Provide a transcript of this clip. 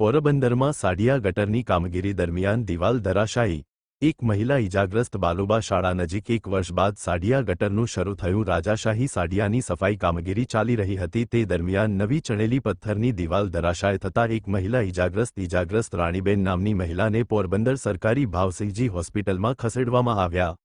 પોરબંદરમાં સાડિયા ગટરની કામગીરી દરમિયાન દિવાલ ધરાશાયી, એક મહિલા ઇજાગ્રસ્ત બાલુબા શાળા નજીક 1 વર્ષ બાદ સાડિયા ગટરનું શરૂ થયું રાજાશાહી સાડિયાની સફાઈ કામગીરી ચાલી રહી હતી તે દરમિયાન નવી ચણેલી પથ્થરની દિવાલ ધરાશાય થતાં એક મહિલા ઇજાગ્રસ્ત રાણીબેન નામની મહિલાને પોરબંદર સરકારી ભાવસિંહજી હોસ્પિટલમાં ખસેડવામાં આવ્યા।